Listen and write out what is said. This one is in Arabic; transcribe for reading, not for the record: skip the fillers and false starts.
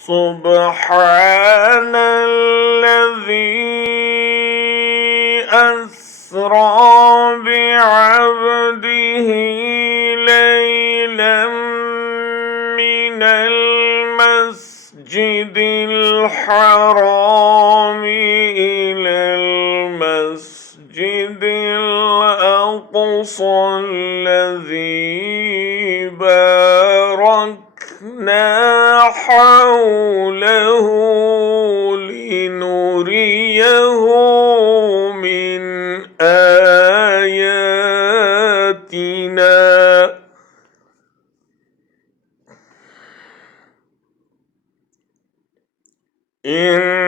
سبحان الذي أسرى بعبده ليلا من المسجد الحرام إلى المسجد الأقصى الذي باركنا حوله لنريه من آياتنا إن